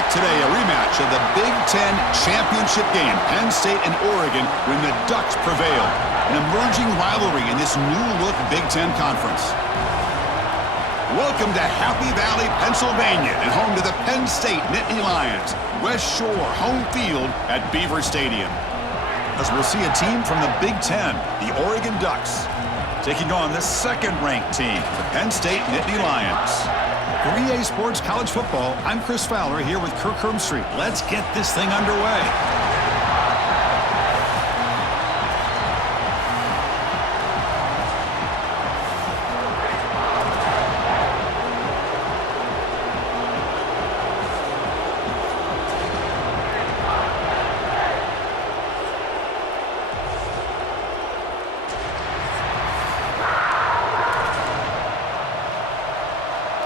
back today, a rematch of the Big Ten championship game. Penn State and Oregon when the Ducks prevail. An emerging rivalry in this new-look Big Ten conference. Welcome to Happy Valley, Pennsylvania, and home to the Penn State Nittany Lions. West Shore home field at Beaver Stadium. As we'll see a team from the Big Ten, the Oregon Ducks, taking on the second-ranked team, the Penn State Nittany Lions. For EA Sports College Football, I'm Chris Fowler here with Kirk Hermstreet. Let's get this thing underway.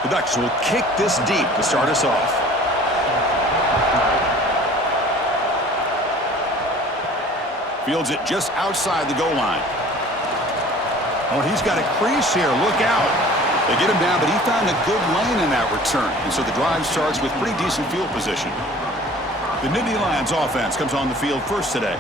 The Ducks will kick this deep to start us off. Fields it just outside the goal line. Oh, he's got a crease here. Look out. They get him down, but he found a good lane in that return. And so the drive starts with pretty decent field position. The Nittany Lions offense comes on the field first today.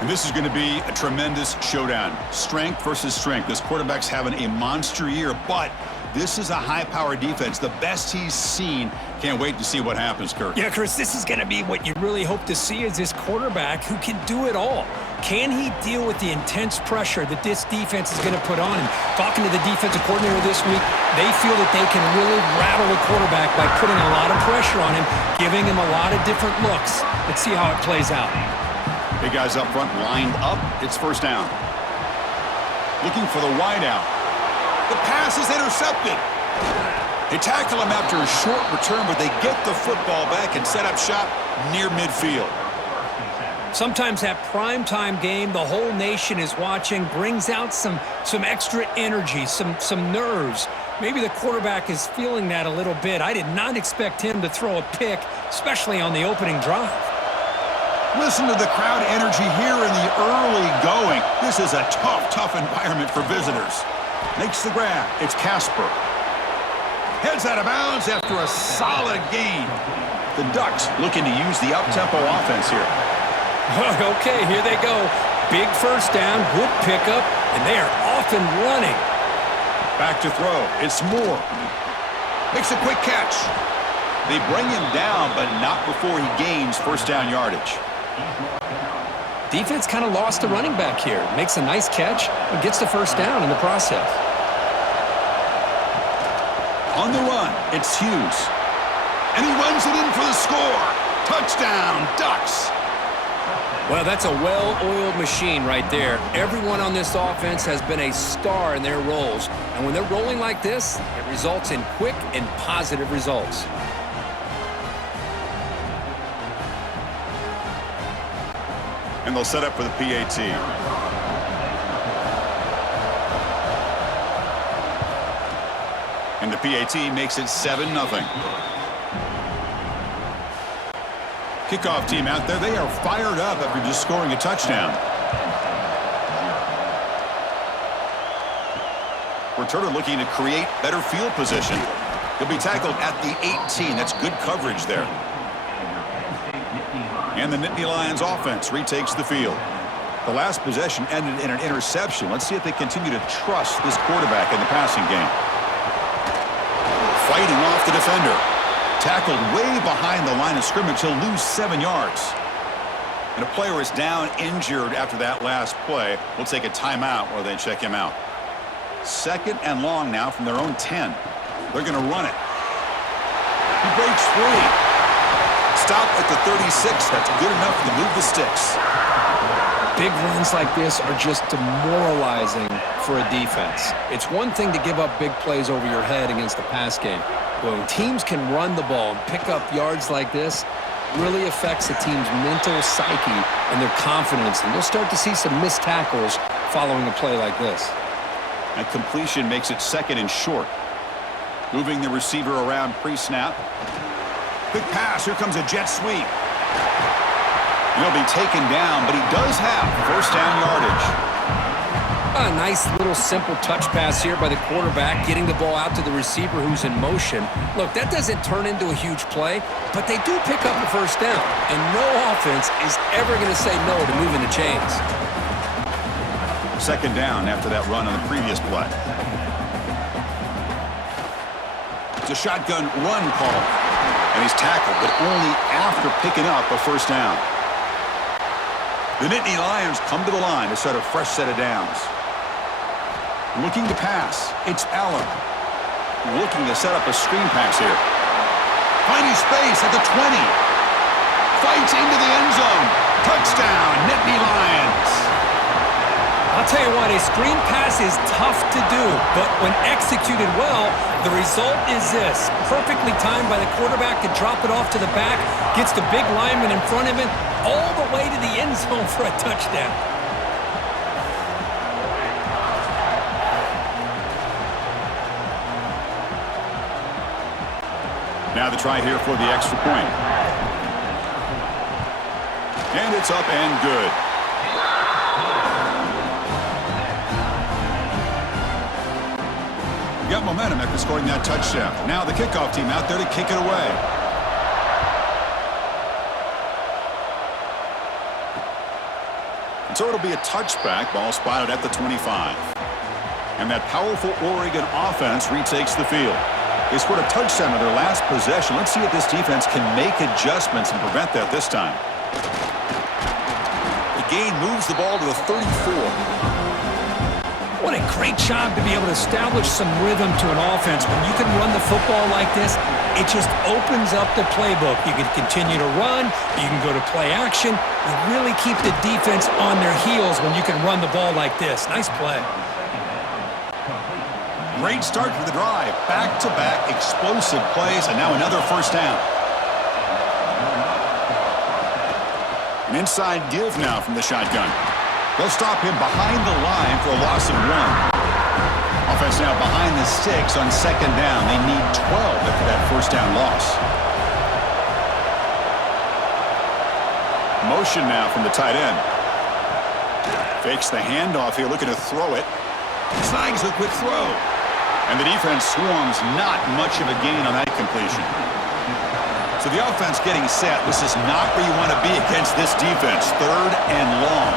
And this is going to be a tremendous showdown. Strength versus strength. This quarterback's having a monster year, but this is a high-power defense, the best he's seen. Can't wait to see what happens, Kirk. Yeah, Chris, this is going to be what you really hope to see is this quarterback who can do it all. Can he deal with the intense pressure that this defense is going to put on him? Talking to the defensive coordinator this week, they feel that they can really rattle the quarterback by putting a lot of pressure on him, giving him a lot of different looks. Let's see how it plays out. Big guys up front lined up. It's first down. Looking for the wideout. The pass is intercepted. They tackle him after a short return, but they get the football back and set up shop near midfield. Sometimes that primetime game, the whole nation is watching, brings out some extra energy, some nerves. Maybe the quarterback is feeling that a little bit. I did not expect him to throw a pick, especially on the opening drive. Listen to the crowd energy here in the early going. This is a tough environment for visitors. Makes the grab. It's Casper. Heads out of bounds after a solid gain. The Ducks looking to use the up-tempo offense here. Okay, here they go. Big first down, good pickup, and they are off and running. Back to throw. It's Moore. Makes a quick catch. They bring him down, but not before he gains first down yardage. Defense kind of lost the running back here. Makes a nice catch and gets the first down in the process. On the run, it's Hughes. And he runs it in for the score. Touchdown, Ducks. Well, that's a well-oiled machine right there. Everyone on this offense has been a star in their roles. And when they're rolling like this, it results in quick and positive results. And they'll set up for the PAT. And the PAT makes it 7-0. Kickoff team out there, they are fired up after just scoring a touchdown. Returner looking to create better field position. He'll be tackled at the 18. That's good coverage there. And the Nittany Lions offense retakes the field. The last possession ended in an interception. Let's see if they continue to trust this quarterback in the passing game. Fighting off the defender. Tackled way behind the line of scrimmage. He'll lose 7 yards. And a player is down injured after that last play. We'll take a timeout while they check him out. 2nd and long now from their own 10. They're going to run it. He breaks free. Stop at the 36. That's good enough to move the sticks. Big runs like this are just demoralizing for a defense. It's one thing to give up big plays over your head against the pass game. When teams can run the ball and pick up yards like this, really affects the team's mental psyche and their confidence. And you'll start to see some missed tackles following a play like this. And completion makes it 2nd and short. Moving the receiver around pre-snap. Quick pass. Here comes a jet sweep. He'll be taken down, but he does have first down yardage. A nice little little simple touch pass here by the quarterback, getting the ball out to the receiver who's in motion. Look, that doesn't turn into a huge play, but they do pick up a first down, and no offense is ever going to say no to moving the chains. Second down after that run on the previous play. It's a shotgun run call, and he's tackled, but only after picking up a first down. The Nittany Lions come to the line to set a fresh set of downs. Looking to pass, it's Allen. Looking to set up a screen pass here. Finding space at the 20. Fights into the end zone. Touchdown, Nittany Lions. I'll tell you what, a screen pass is tough to do, but when executed well, the result is this. Perfectly timed by the quarterback to drop it off to the back, gets the big lineman in front of him, all the way to the end zone for a touchdown. Now the try here for the extra point. And it's up and good. Got momentum after scoring that touchdown. Now the kickoff team out there to kick it away. And so it'll be a touchback. Ball spotted at the 25. And that powerful Oregon offense retakes the field. They scored a touchdown on their last possession. Let's see if this defense can make adjustments and prevent that this time. The gain moves the ball to the 34. What a great job to be able to establish some rhythm to an offense. When you can run the football like this, it just opens up the playbook. You can continue to run. You can go to play action. You really keep the defense on their heels when you can run the ball like this. Nice play. Great start for the drive. Back-to-back explosive plays, and now another first down. An inside give now from the shotgun. They'll stop him behind the line for a loss of 1. Offense now behind the 6 on second down. They need 12 after that first down loss. Motion now from the tight end. Fakes the handoff here, looking to throw it. Snags a quick throw. And the defense swarms, not much of a gain on that completion. So the offense getting set. This is not where you want to be against this defense. Third and long.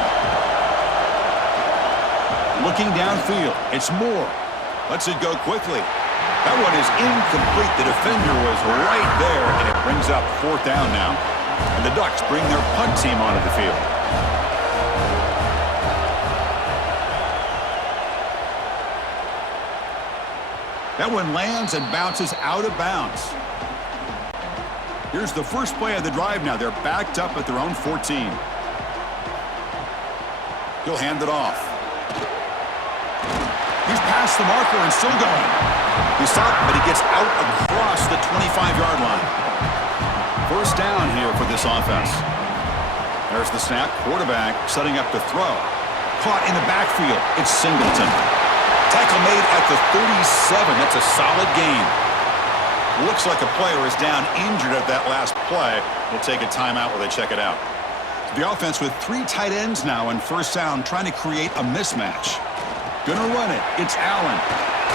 Looking downfield, it's Moore. Lets it go quickly. That one is incomplete. The defender was right there, and it brings up fourth down now. And the Ducks bring their punt team onto the field. That one lands and bounces out of bounds. Here's the first play of the drive now. They're backed up at their own 14. He'll hand it off. He's past the marker and still going. He's stopped, but he gets out across the 25-yard line. First down here for this offense. There's the snap. Quarterback setting up to throw. Caught in the backfield. It's Singleton. Tackle made at the 37. That's a solid gain. Looks like a player is down injured at that last play. We'll take a timeout while they check it out. The offense with 3 tight ends now on first down, trying to create a mismatch. Gonna run it. It's Allen.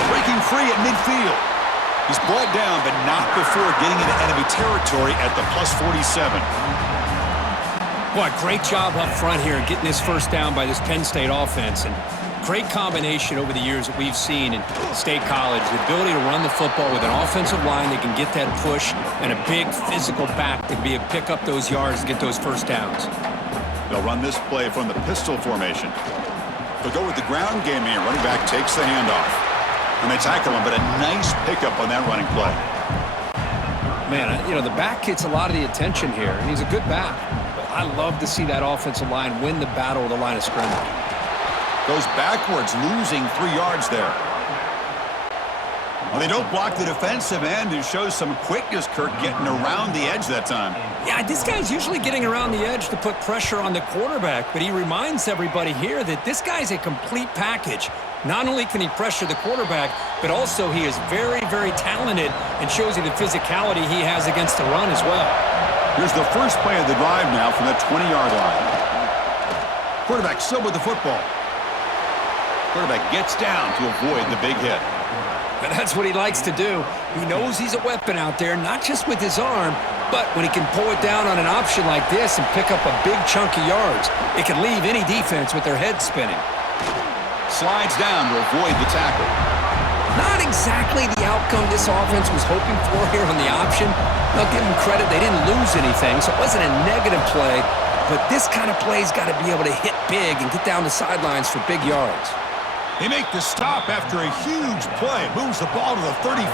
Breaking free at midfield. He's brought down, but not before getting into enemy territory at the plus 47. What a great job up front here getting this first down by this Penn State offense. And great combination over the years that we've seen in State College. The ability to run the football with an offensive line that can get that push and a big physical back to be able to pick up those yards and get those first downs. They'll run this play from the pistol formation. They'll go with the ground game here. Running back takes the handoff. And they tackle him, but a nice pickup on that running play. Man, the back gets a lot of the attention here, and he's a good back. But I love to see that offensive line win the battle of the line of scrimmage. Goes backwards, losing 3 yards there. Well, they don't block the defensive end, who shows some quickness, Kirk, getting around the edge that time. Yeah, this guy's usually getting around the edge to put pressure on the quarterback, but he reminds everybody here that this guy's a complete package. Not only can he pressure the quarterback, but also he is very, very talented and shows you the physicality he has against the run as well. Here's the first play of the drive now from that 20-yard line. Quarterback still with the football. Quarterback gets down to avoid the big hit. And that's what he likes to do. He knows he's a weapon out there, not just with his arm, but when he can pull it down on an option like this and pick up a big chunk of yards, it can leave any defense with their head spinning. Slides down to avoid the tackle. Not exactly the outcome this offense was hoping for here on the option. I'll give them credit, they didn't lose anything, so it wasn't a negative play, but this kind of play's got to be able to hit big and get down the sidelines for big yards. They make the stop after a huge play. Moves the ball to the 35.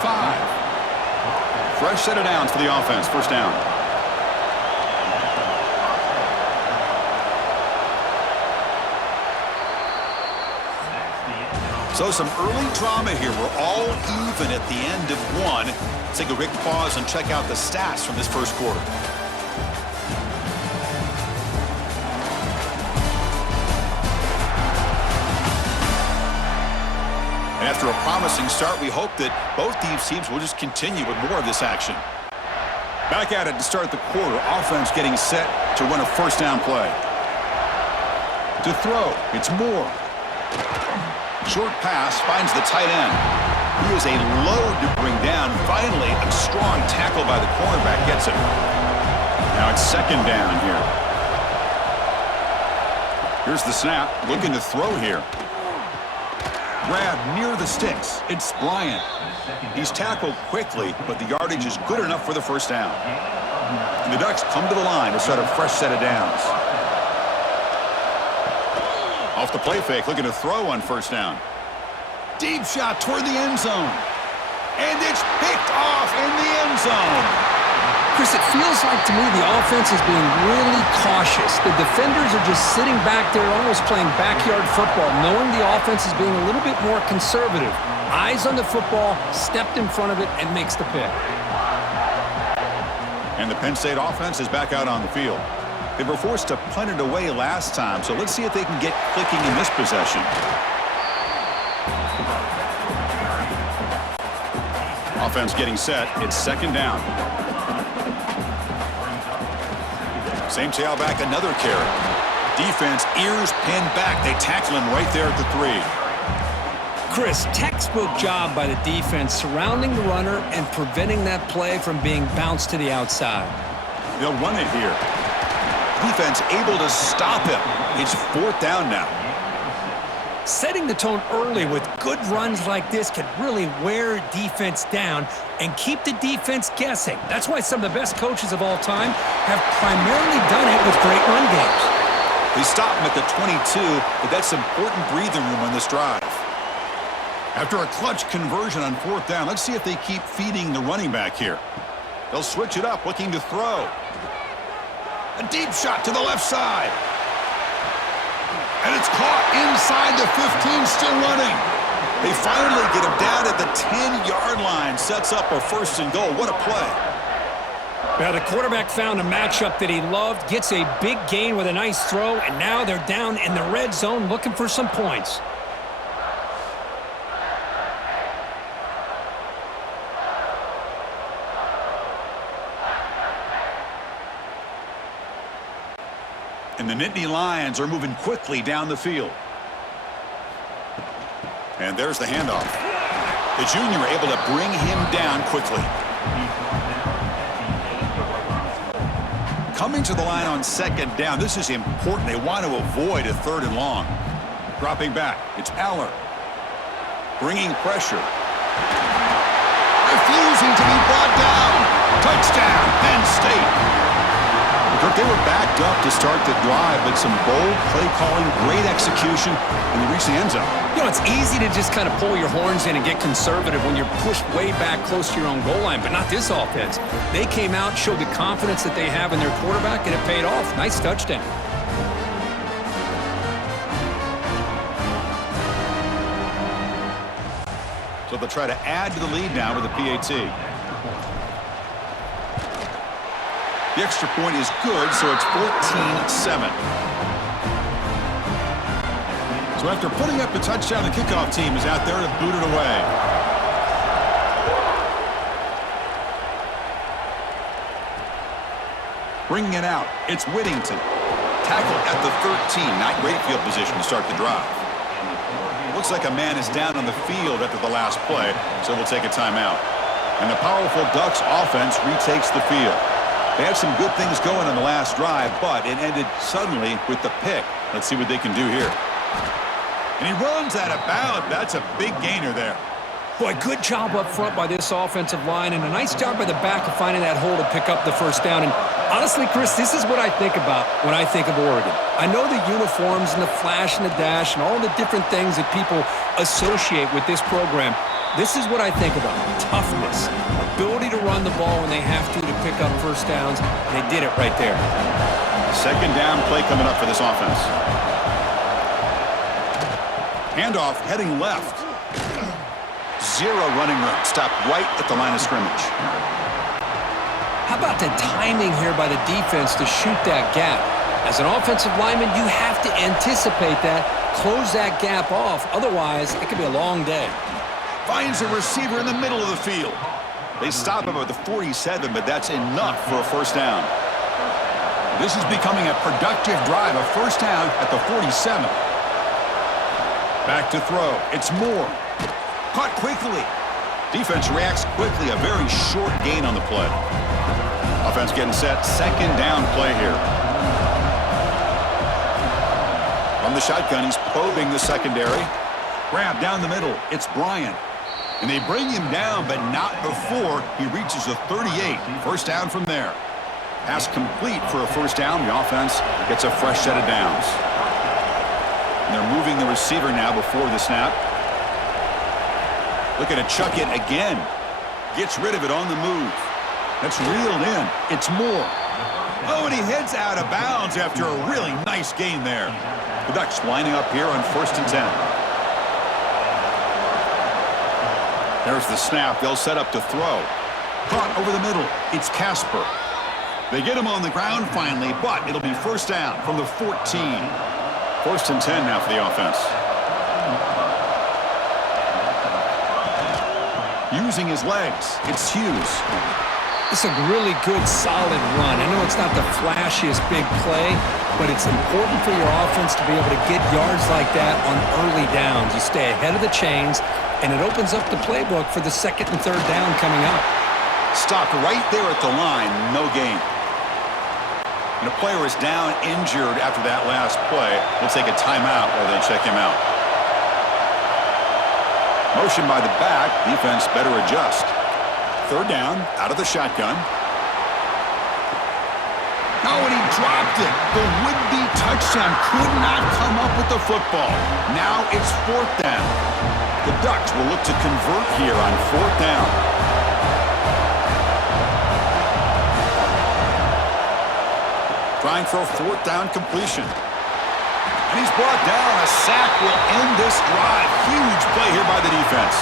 Fresh set of downs for the offense. First down. So some early drama here. We're all even at the end of one. Let's take a quick pause and check out the stats from this first quarter. After a promising start, we hope that both these teams will just continue with more of this action. Back at it to start the quarter. Offense getting set to run a first down play. To throw, it's Moore. Short pass finds the tight end. He is a load to bring down. Finally, a strong tackle by the cornerback gets him. Now it's second down here. Here's the snap. Looking to throw here. Grab near the sticks. It's Bryant. He's tackled quickly, but the yardage is good enough for the first down. And the Ducks come to the line to start a fresh set of downs. Off the play fake, looking to throw on first down. Deep shot toward the end zone. And it's picked off in the end zone. Chris, it feels like to me the offense is being really cautious. The defenders are just sitting back there almost playing backyard football, knowing the offense is being a little bit more conservative. Eyes on the football, stepped in front of it, and makes the pick. And the Penn State offense is back out on the field. They were forced to punt it away last time, so let's see if they can get clicking in this possession. Offense getting set. It's second down. Same tailback, another carry. Defense, ears pinned back. They tackle him right there at the 3. Chris, textbook job by the defense surrounding the runner and preventing that play from being bounced to the outside. They'll run it here. Defense able to stop him. It's fourth down now. Setting the tone early with good runs like this can really wear defense down and keep the defense guessing. That's why some of the best coaches of all time have primarily done it with great run games. They stop him at the 22, but that's important breathing room on this drive. After a clutch conversion on fourth down, let's see if they keep feeding the running back here. They'll switch it up, looking to throw. A deep shot to the left side. And it's caught inside the 15, still running. They finally get him down at the 10-yard line. Sets up a first and goal. What a play. Well, the quarterback found a matchup that he loved, gets a big gain with a nice throw, and now they're down in the red zone looking for some points. And the Nittany Lions are moving quickly down the field. And there's the handoff. The junior able to bring him down quickly. Coming to the line on second down. This is important. They want to avoid a third and long. Dropping back. It's Aller. Bringing pressure. Refusing to be brought down. Touchdown, Penn State. They were backed up to start the drive, but some bold play calling, great execution, and they reached the end zone. You know, it's easy to just kind of pull your horns in and get conservative when you're pushed way back close to your own goal line, but not this offense. They came out, showed the confidence that they have in their quarterback, and it paid off. Nice touchdown. So they'll try to add to the lead now with a PAT. The extra point is good, so it's 14-7. So after putting up the touchdown, the kickoff team is out there to boot it away. Bringing it out, it's Whittington. Tackled at the 13, not great field position to start the drive. Looks like a man is down on the field after the last play, so we'll take a timeout. And the powerful Ducks offense retakes the field. They had some good things going on the last drive, but it ended suddenly with the pick. Let's see what they can do here. And he runs out of bounds. That's a big gainer there. Boy, good job up front by this offensive line, and a nice job by the back of finding that hole to pick up the first down. And honestly, Chris, this is what I think about when I think of Oregon. I know the uniforms and the flash and the dash and all the different things that people associate with this program. This is what I think about: toughness, ability to run the ball when they have to pick up first downs, and they did it right there. Second down play coming up for this offense. Handoff heading left. Zero running room. Stop right at the line of scrimmage. How about the timing here by the defense to shoot that gap? As an offensive lineman, you have to anticipate that, close that gap off. Otherwise, it could be a long day. Finds a receiver in the middle of the field. They stop him at the 47, but that's enough for a first down. This is becoming a productive drive, a first down at the 47. Back to throw. It's Moore. Caught quickly. Defense reacts quickly. A very short gain on the play. Offense getting set. Second down play here. From the shotgun, he's probing the secondary. Grab down the middle. It's Bryant. And they bring him down, but not before he reaches the 38. First down from there. Pass complete for a first down. The offense gets a fresh set of downs. And they're moving the receiver now before the snap. Looking to chuck it again. Gets rid of it on the move. That's reeled in. It's Moore. Oh, and he heads out of bounds after a really nice gain there. The Ducks lining up here on 1st and 10. There's the snap. They'll set up to throw. Caught over the middle. It's Casper. They get him on the ground finally, but it'll be first down from the 14. 1st and 10 now for the offense. Using his legs, it's Hughes. It's a really good, solid run. I know it's not the flashiest big play, but it's important for your offense to be able to get yards like that on early downs. You stay ahead of the chains, and it opens up the playbook for the second and third down coming up. Stopped right there at the line, no gain. And a player is down injured after that last play. We'll take a timeout while they check him out. Motion by the back. Defense better adjust. Third down, out of the shotgun. Oh, and he dropped it. The would-be touchdown could not come up with the football. Now it's 4th down. The Ducks will look to convert here on 4th down. Trying for a 4th down completion. And he's brought down. A sack will end this drive. Huge play here by the defense.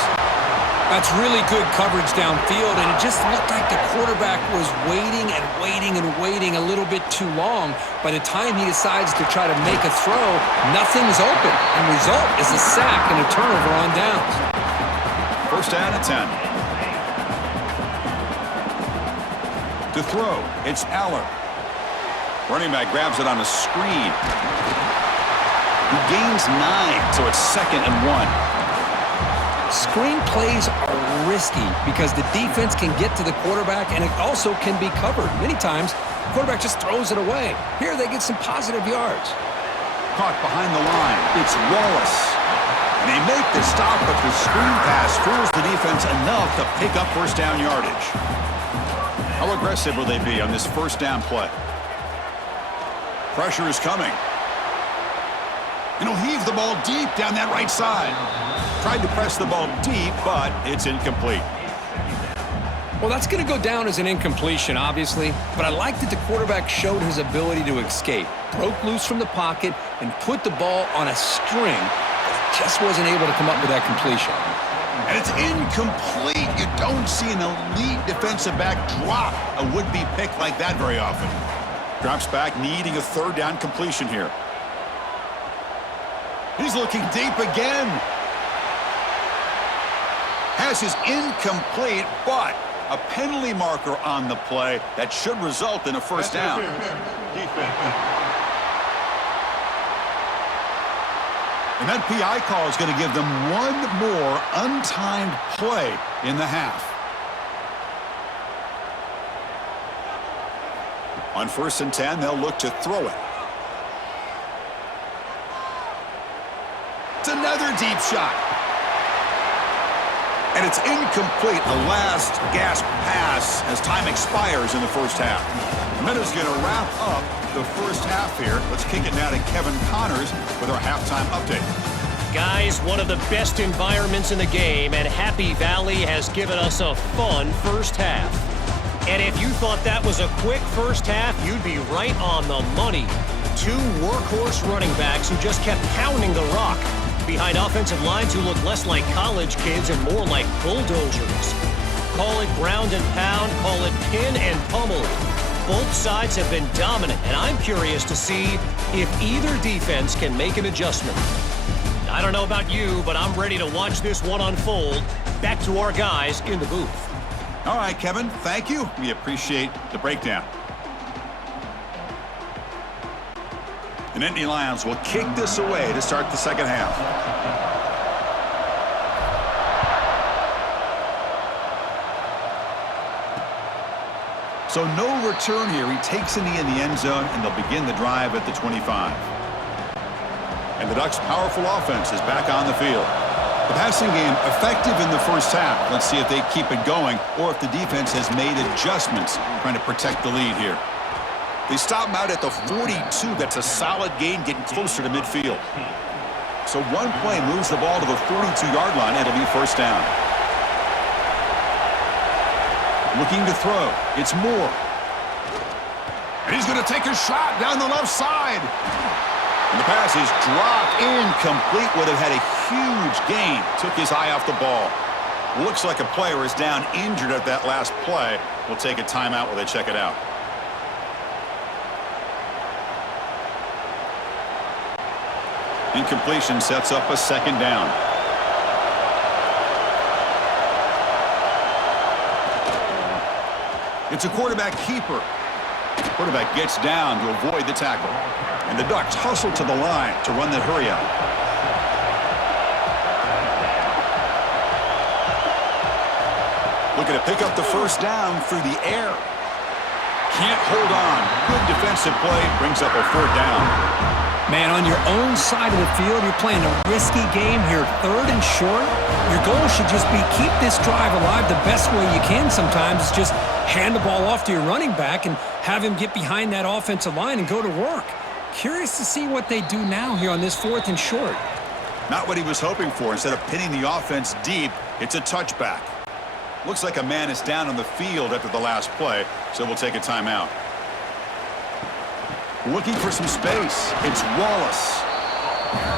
That's really good coverage downfield, and it just looked like the quarterback was waiting and waiting and waiting a little bit too long. By the time he decides to try to make a throw, nothing's open. And the result is a sack and a turnover on downs. First down at 10. To throw, it's Aller. Running back grabs it on a screen. He gains 9, so it's 2nd and 1. Screen plays are risky because the defense can get to the quarterback, and it also can be covered. Many times, the quarterback just throws it away. Here, they get some positive yards. Caught behind the line. It's Wallace. And they make the stop, but the screen pass fools the defense enough to pick up first down yardage. How aggressive will they be on this first down play? Pressure is coming. And he'll heave the ball deep down that right side. Tried to press the ball deep, but it's incomplete. Well, that's going to go down as an incompletion, obviously, but I like that the quarterback showed his ability to escape, broke loose from the pocket, and put the ball on a string, but just wasn't able to come up with that completion. And it's incomplete. You don't see an elite defensive back drop a would-be pick like that very often. Drops back, needing a third down completion here. He's looking deep again. Pass is incomplete, but a penalty marker on the play that should result in a first down. And that PI call is going to give them one more untimed play in the half. On 1st and 10, they'll look to throw it. It's another deep shot. And it's incomplete, a last gasp pass as time expires in the first half. The Minutes going to wrap up the first half here. Let's kick it now to Kevin Connors with our halftime update. Guys, one of the best environments in the game, and Happy Valley has given us a fun first half. And if you thought that was a quick first half, you'd be right on the money. Two workhorse running backs who just kept pounding the rock behind offensive lines who look less like college kids and more like bulldozers. Call it ground and pound, call it pin and pummel. Both sides have been dominant, and I'm curious to see if either defense can make an adjustment. I don't know about you, but I'm ready to watch this one unfold. Back to our guys in the booth. All right, Kevin, thank you. We appreciate the breakdown. The Nittany Lions will kick this away to start the second half. So no return here. He takes a knee in the end zone, and they'll begin the drive at the 25. And the Ducks' powerful offense is back on the field. The passing game effective in the first half. Let's see if they keep it going or if the defense has made adjustments trying to protect the lead here. They stop him out at the 42. That's a solid gain, getting closer to midfield. So one play moves the ball to the 42-yard line. It'll be first down. Looking to throw. It's Moore. And he's going to take a shot down the left side. And the pass is dropped incomplete. Would have had a huge gain. Took his eye off the ball. Looks like a player is down injured at that last play. We'll take a timeout while they check it out. Incompletion sets up a second down. It's a quarterback keeper. Quarterback gets down to avoid the tackle. And the Ducks hustle to the line to run the hurry out. Looking to pick up the first down through the air. Can't hold on. Good defensive play. Brings up a 4th down. Man, on your own side of the field, you're playing a risky game here, 3rd and short. Your goal should just be keep this drive alive the best way you can sometimes. Is just hand the ball off to your running back and have him get behind that offensive line and go to work. Curious to see what they do now here on this 4th and short. Not what he was hoping for. Instead of pinning the offense deep, it's a touchback. Looks like a man is down on the field after the last play, so we'll take a timeout. Looking for some space. It's Wallace.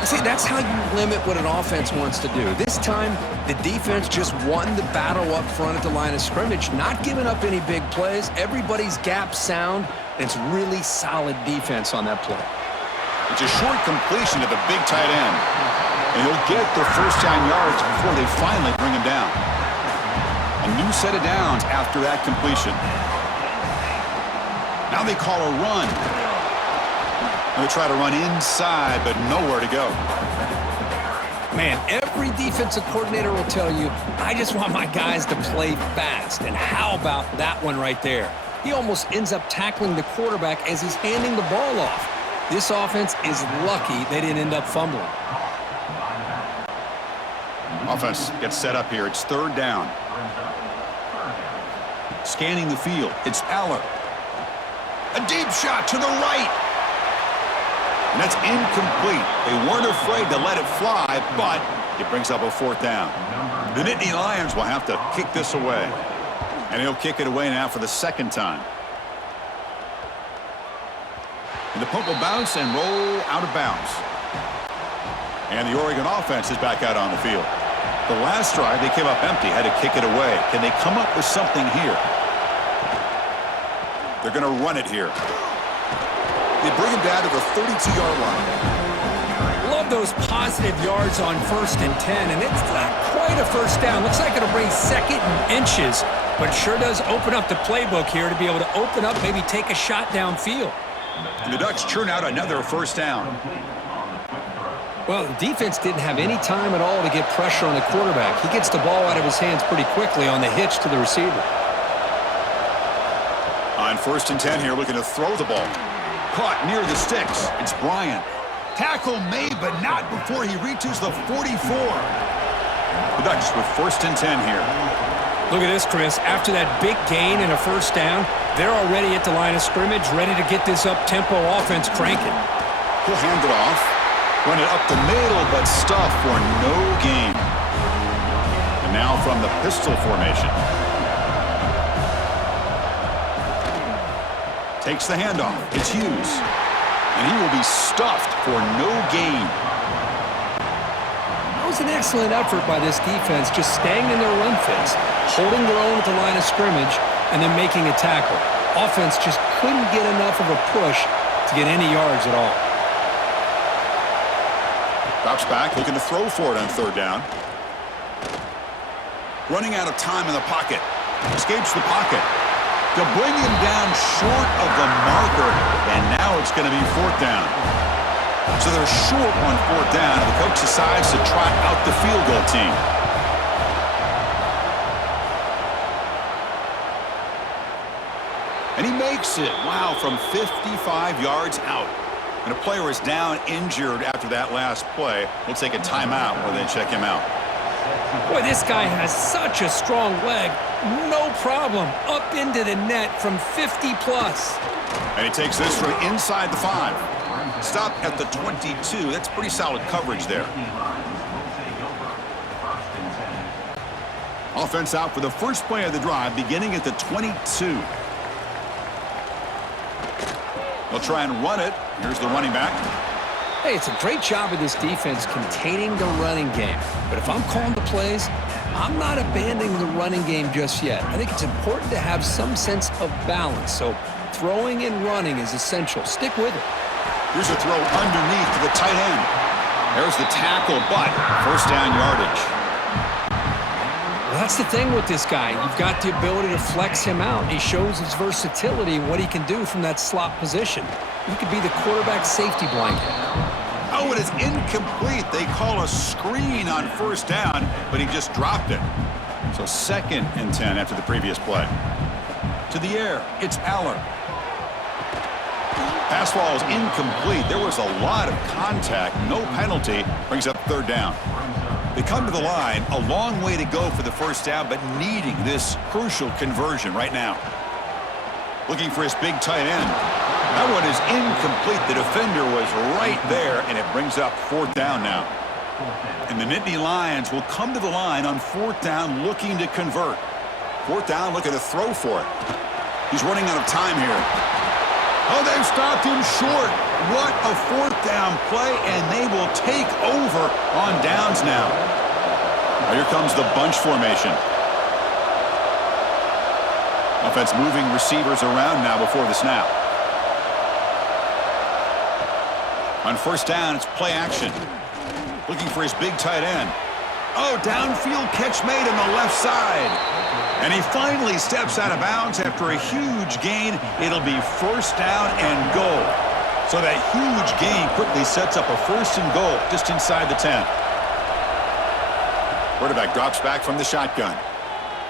See, that's how you limit what an offense wants to do. This time, the defense just won the battle up front at the line of scrimmage, not giving up any big plays. Everybody's gap sound. It's really solid defense on that play. It's a short completion to the big tight end. And he'll get the first down yards before they finally bring him down. A new set of downs after that completion. Now they call a run. They try to run inside, but nowhere to go. Man, every defensive coordinator will tell you, I just want my guys to play fast. And how about that one right there? He almost ends up tackling the quarterback as he's handing the ball off. This offense is lucky they didn't end up fumbling. Offense gets set up here. It's 3rd down. Scanning the field. It's Aller. A deep shot to the right. And that's incomplete. They weren't afraid to let it fly, but it brings up a 4th down. The Nittany Lions will have to kick this away. And he'll kick it away now for the 2nd time. And the punt will bounce and roll out of bounds. And the Oregon offense is back out on the field. The last drive, they came up empty, had to kick it away. Can they come up with something here? They're going to run it here. They bring him down to the 32-yard line. Love those positive yards on 1st and 10, and it's not quite a first down. Looks like it'll bring 2nd and inches, but it sure does open up the playbook here to be able to open up, maybe take a shot downfield. And the Ducks churn out another first down. Well, the defense didn't have any time at all to get pressure on the quarterback. He gets the ball out of his hands pretty quickly on the hitch to the receiver. On 1st and 10 here, looking to throw the ball. Caught near the sticks. It's Bryant. Tackle made, but not before he reaches the 44. The Ducks with 1st and 10 here. Look at this, Chris. After that big gain and a first down, they're already at the line of scrimmage, ready to get this up-tempo offense cranking. He'll hand it off. Run it up the middle, but stuff for no gain. And now from the pistol formation. Takes the handoff. It's Hughes. And he will be stuffed for no gain. That was an excellent effort by this defense, just staying in their run fits, holding their own at the line of scrimmage, and then making a tackle. Offense just couldn't get enough of a push to get any yards at all. Drops back, looking to throw for it on 3rd down. Running out of time in the pocket. Escapes the pocket. To bring him down short of the marker, and now it's going to be 4th down. So they're short on 4th down, and the coach decides to trot out the field goal team. And he makes it, wow, from 55 yards out. And a player is down injured after that last play. We'll take a timeout while they check him out. Boy, this guy has such a strong leg. No problem. Up into the net from 50-plus. And he takes this from inside the 5. Stop at the 22. That's pretty solid coverage there. Offense out for the first play of the drive, beginning at the 22. They'll try and run it. Here's the running back. Hey, it's a great job of this defense containing the running game. But if I'm calling the plays, I'm not abandoning the running game just yet. I think it's important to have some sense of balance. So throwing and running is essential. Stick with it. Here's a throw underneath to the tight end. There's the tackle, but 1st down yardage. Well, that's the thing with this guy. You've got the ability to flex him out. He shows his versatility and what he can do from that slot position. He could be the quarterback safety blanket. Oh, it is incomplete. They call a screen on 1st down, but he just dropped it. So 2nd and 10 after the previous play. To the air, it's Aller. Pass ball is incomplete. There was a lot of contact. No penalty. Brings up 3rd down. They come to the line, a long way to go for the 1st down, but needing this crucial conversion right now. Looking for his big tight end. That one is incomplete. The defender was right there, and it brings up 4th down now. And the Nittany Lions will come to the line on 4th down looking to convert. 4th down, looking to throw for it. He's running out of time here. Oh, they've stopped him short. What a 4th down play, and they will take over on downs now. Here comes the bunch formation. Offense moving receivers around now before the snap. On 1st down, it's play action. Looking for his big tight end. Oh, downfield catch made on the left side. And he finally steps out of bounds after a huge gain. It'll be 1st down and goal. So that huge gain quickly sets up a 1st and goal just inside the 10. Quarterback drops back from the shotgun.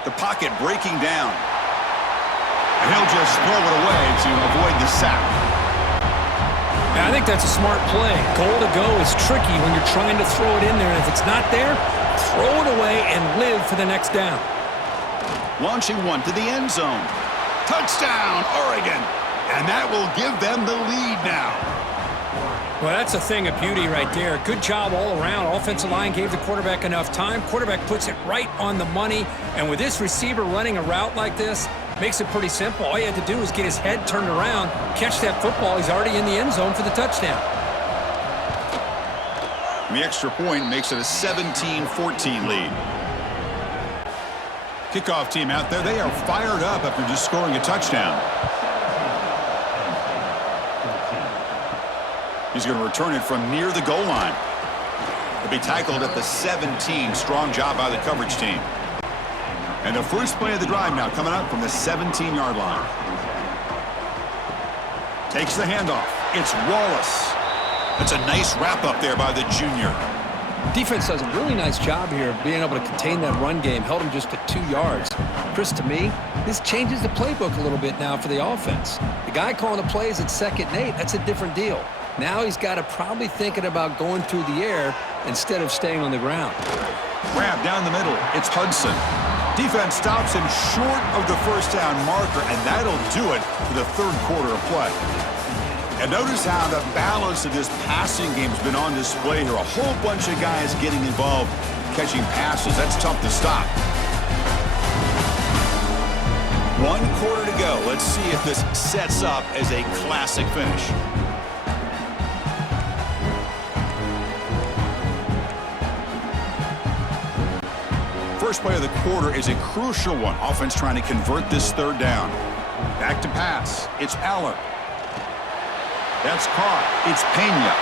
The pocket breaking down. And he'll just throw it away to avoid the sack. Yeah, I think that's a smart play. Goal to go is tricky when you're trying to throw it in there. And if it's not there, throw it away and live for the next down. Launching one to the end zone. Touchdown, Oregon. And that will give them the lead now. Well, that's a thing of beauty right there. Good job all around. Offensive line gave the quarterback enough time. Quarterback puts it right on the money. And with this receiver running a route like this, makes it pretty simple. All you had to do is get his head turned around, catch that football. He's already in the end zone for the touchdown. And the extra point makes it a 17-14 lead. Kickoff team out there, they are fired up after just scoring a touchdown. He's going to return it from near the goal line. He'll be tackled at the 17. Strong job by the coverage team. And the first play of the drive now coming up from the 17-yard line. Takes the handoff. It's Wallace. That's a nice wrap up there by the junior. Defense does a really nice job here of being able to contain that run game, held him just to 2 yards. Chris, to me, this changes the playbook a little bit now for the offense. The guy calling the plays at 2nd and 8, that's a different deal. Now he's got to probably thinking about going through the air instead of staying on the ground. Grab down the middle. It's Hudson. Defense stops him short of the first down marker, and that'll do it for the 3rd quarter of play. And notice how the balance of this passing game has been on display here. A whole bunch of guys getting involved, catching passes. That's tough to stop. 1 quarter to go. Let's see if this sets up as a classic finish. First play of the quarter is a crucial one. Offense trying to convert this 3rd down. Back to pass. It's Aller. That's caught. It's Pena.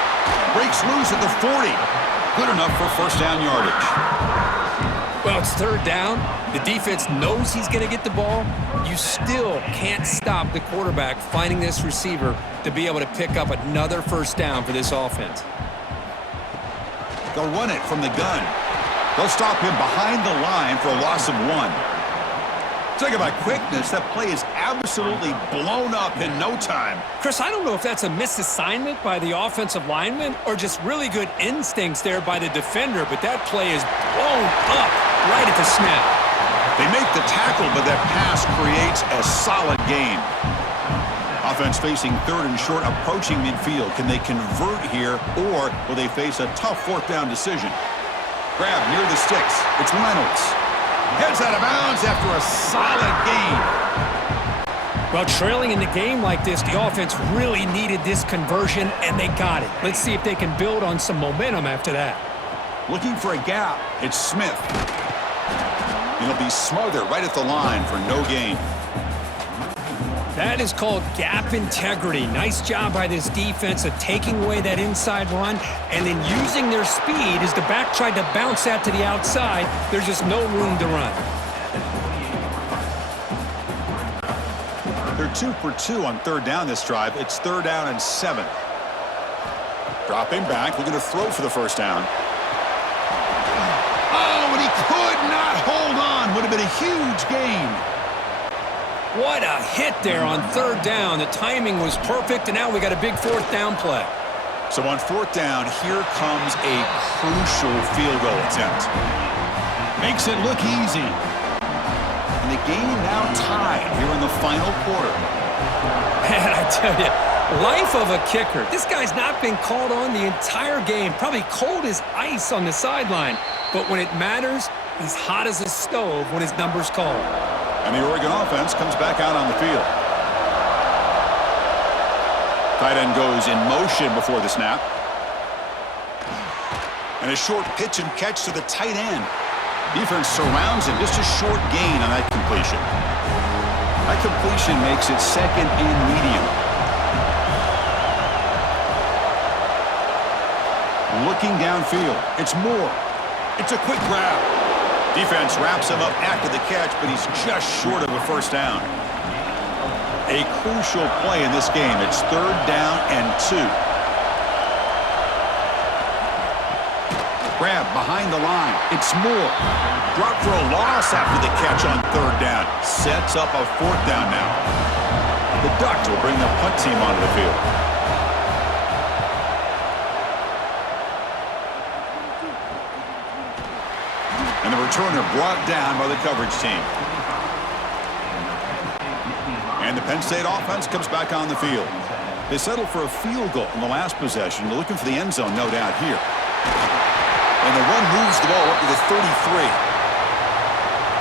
Breaks loose at the 40. Good enough for first down yardage. Well, it's 3rd down. The defense knows he's going to get the ball. You still can't stop the quarterback finding this receiver to be able to pick up another first down for this offense. They'll run it from the gun. They'll stop him behind the line for a loss of 1. Talking about quickness, that play is absolutely blown up in no time. Chris, I don't know if that's a misassignment by the offensive lineman or just really good instincts there by the defender, but that play is blown up right at the snap. They make the tackle, but that pass creates a solid gain. Offense facing 3rd and short, approaching midfield. Can they convert here, or will they face a tough 4th down decision? Grab near the sticks. It's Reynolds. Heads out of bounds after a solid gain. Well, trailing in the game like this, the offense really needed this conversion, and they got it. Let's see if they can build on some momentum after that. Looking for a gap. It's Smith. It'll be smothered right at the line for no gain. That is called gap integrity. Nice job by this defense of taking away that inside run and then using their speed as the back tried to bounce that to the outside. There's just no room to run. They're 2 for 2 on 3rd down this drive. It's 3rd down and 7. Dropping back, looking to throw for the first down. Oh, and he could not hold on. Would have been a huge gain. What a hit there on 3rd down. The timing was perfect, and now we got a big 4th down play. So on 4th down, here comes a crucial field goal attempt. Makes it look easy. And the game now tied here in the final quarter. Man, I tell you, life of a kicker. This guy's not been called on the entire game. Probably cold as ice on the sideline. But when it matters, he's hot as a stove when his number's called. And the Oregon offense comes back out on the field. Tight end goes in motion before the snap. And a short pitch and catch to the tight end. Defense surrounds him. Just a short gain on that completion. That completion makes it 2nd and medium. Looking downfield. It's Moore. It's a quick grab. Defense wraps him up after the catch, but he's just short of a first down. A crucial play in this game. It's 3rd down and 2. Grab behind the line. It's Moore. Drop for a loss after the catch on 3rd down. Sets up a 4th down now. The Ducks will bring the punt team onto the field. And the returner brought down by the coverage team. And the Penn State offense comes back on the field. They settled for a field goal in the last possession. They're looking for the end zone, no doubt, here. And the run moves the ball up to the 33.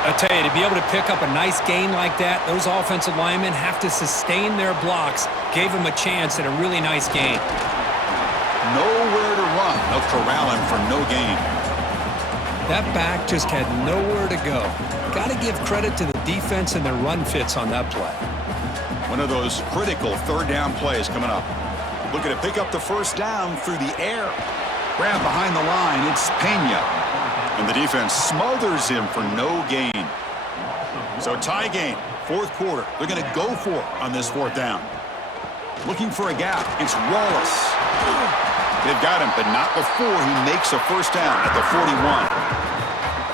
I tell you, to be able to pick up a nice gain like that, those offensive linemen have to sustain their blocks. Gave them a chance at a really nice gain. Nowhere to run. They'll corral him for no gain. That back just had nowhere to go. Got to give credit to the defense and their run fits on that play. One of those critical 3rd down plays coming up. Looking to pick up the first down through the air. Grab behind the line. It's Pena. And the defense smothers him for no gain. So tie game, 4th quarter. They're going to go for it on this 4th down. Looking for a gap. It's Wallace. They've got him, but not before he makes a first down at the 41.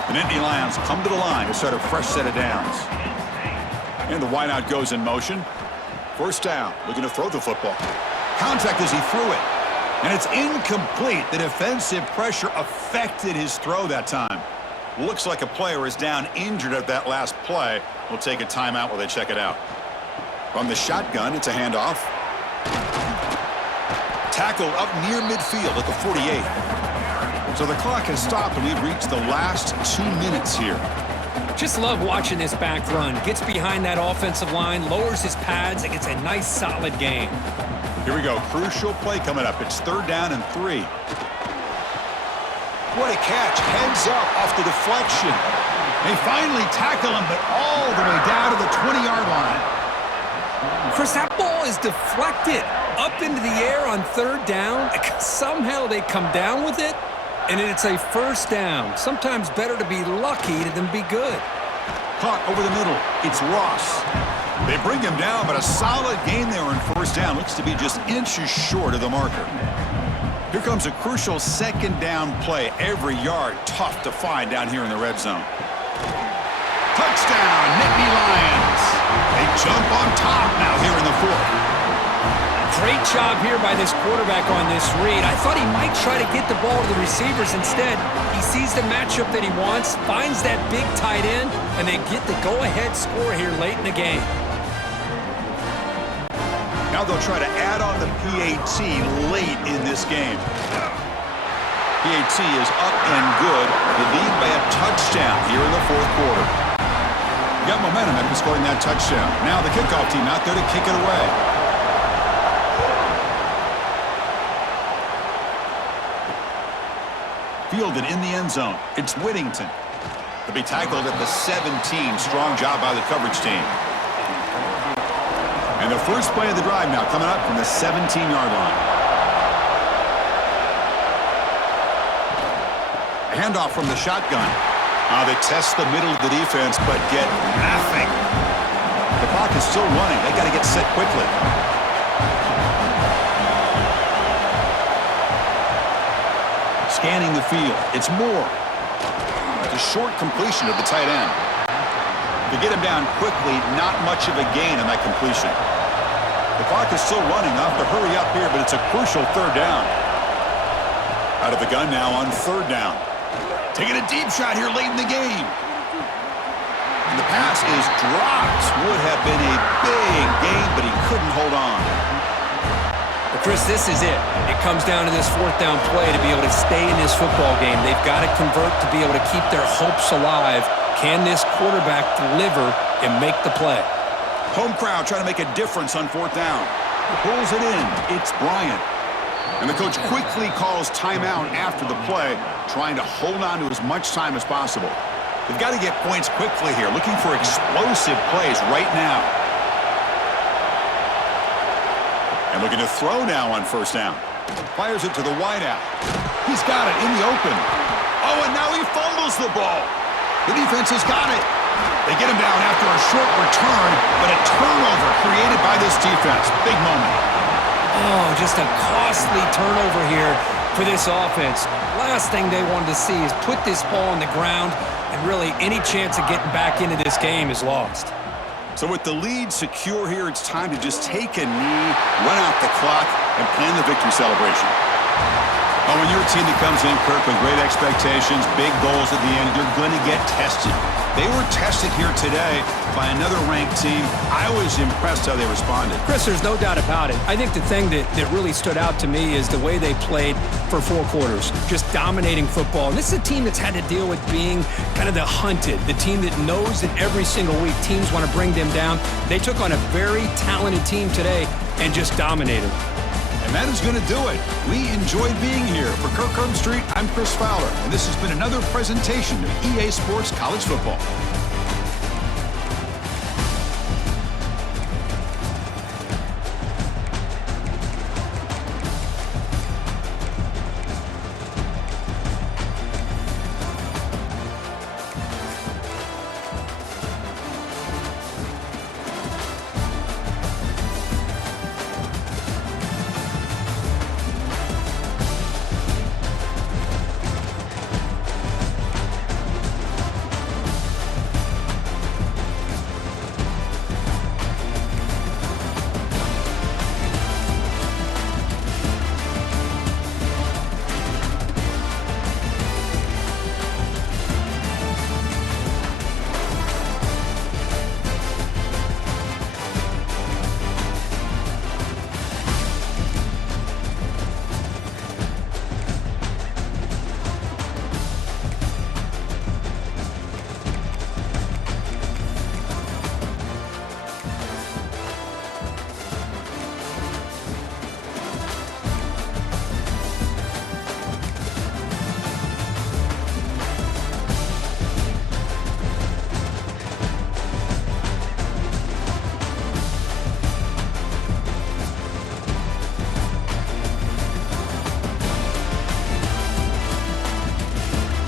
The Nittany Lions come to the line to start a fresh set of downs. And the wideout goes in motion. First down, looking to throw the football. Contact as he threw it. And it's incomplete. The defensive pressure affected his throw that time. Looks like a player is down injured at that last play. We'll take a timeout while they check it out. From the shotgun, it's a handoff. Tackled up near midfield at the 48. So the clock has stopped, and we've reached the last 2 minutes here. Just love watching this back run. Gets behind that offensive line, lowers his pads, and gets a nice, solid gain. Here we go. Crucial play coming up. It's 3rd down and 3. What a catch. Heads up off the deflection. They finally tackle him, but all the way down to the 20-yard line. Chris, that ball is deflected up into the air on 3rd down. Somehow they come down with it, and it's a first down. Sometimes better to be lucky than be good. Caught over the middle. It's Ross. They bring him down, but a solid gain there on 1st down. Looks to be just inches short of the marker. Here comes a crucial 2nd down play. Every yard tough to find down here in the red zone. Touchdown, Nittany Lions. They jump on top now here in the 4th. Great job here by this quarterback on this read. I thought he might try to get the ball to the receivers. Instead, he sees the matchup that he wants, finds that big tight end, and they get the go-ahead score here late in the game. Now they'll try to add on the PAT late in this game. PAT is up and good. The lead by a touchdown here in the 4th quarter. Got momentum after scoring that touchdown. Now the kickoff team out there to kick it away. Fielded in the end zone. It's Whittington. He'll be tackled at the 17. Strong job by the coverage team. And the first play of the drive now coming up from the 17-yard line. A handoff from the shotgun. They test the middle of the defense, but get nothing. The clock is still running. They got to get set quickly. Scanning the field. It's Moore. It's a short completion of the tight end. To get him down quickly, not much of a gain on that completion. The clock is still running. They'll have to hurry up here, but it's a crucial 3rd down. Out of the gun now on 3rd down. Taking a deep shot here late in the game. And the pass is dropped. Would have been a big gain, but he couldn't hold on. Well, Chris, this is it. It comes down to this 4th down play to be able to stay in this football game. They've got to convert to be able to keep their hopes alive. Can this quarterback deliver and make the play? Home crowd trying to make a difference on 4th down. Pulls it in. It's Bryant. And the coach quickly calls timeout after the play, trying to hold on to as much time as possible. They've got to get points quickly here, looking for explosive plays right now. And looking to throw now on 1st down. Fires it to the wideout. He's got it in the open. Oh, and now he fumbles the ball. The defense has got it. They get him down after a short return, but a turnover created by this defense. Big moment. Oh, just a costly turnover here for this offense. Last thing they wanted to see is put this ball on the ground, and really any chance of getting back into this game is lost. So with the lead secure here, it's time to just take a knee, run out the clock, and plan the victory celebration. Oh, when you're a team that comes in, Kirk, with great expectations, big goals at the end, you're going to get tested. They were tested here today by another ranked team. I was impressed how they responded. Chris, there's no doubt about it. I think the thing that really stood out to me is the way they played for 4 quarters, just dominating football. And this is a team that's had to deal with being kind of the hunted, the team that knows that every single week teams want to bring them down. They took on a very talented team today and just dominated. And that is going to do it. We enjoyed being here. For Kirk Street, I'm Chris Fowler, and this has been another presentation of EA Sports College Football.